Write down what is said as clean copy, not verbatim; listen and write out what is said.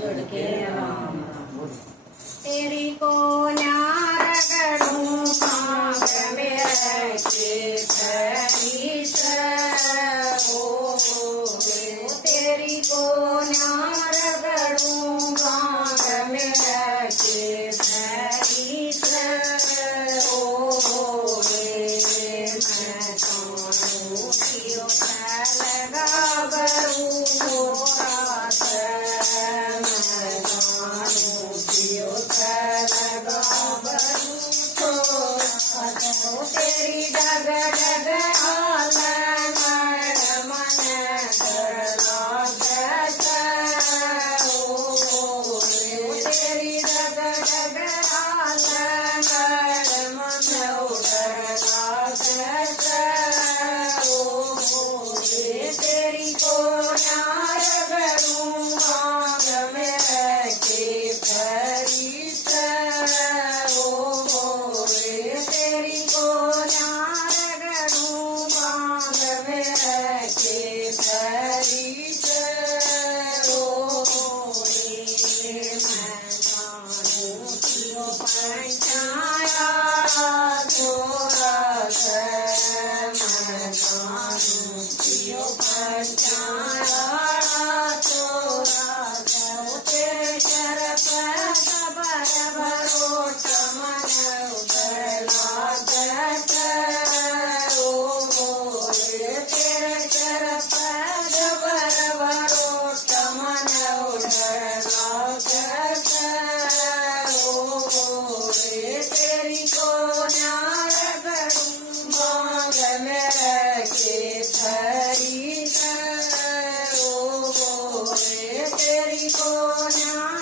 जुड़ के राम तेरी को न्यारगड़ू मांग में रखे सरीस हो तेरी को न्यारगड़ू मांग में रखे सरीस हो मैं कानू पियो लगा बरू रात मैं कानू पियो लगा बरू तो तेरी डग डग आलन मन करला तेरी डग डग आलन मन उड़ला तेरी को न्यारगड़ू मांग में रखे फरीस तेरी को न्यारगड़ू मांग में रखे फरीस मैं कानू पियो पंचाया थोरस मैं कानू पियो पंचाया थोरस तेरे शर पर बर भरोट मन उतरला जस तेरे शर पर बर भरोट मन उतरला जस तेरी को न्यारगड़ू मांग में रखे फरीस तेरी को न्यारगड़ू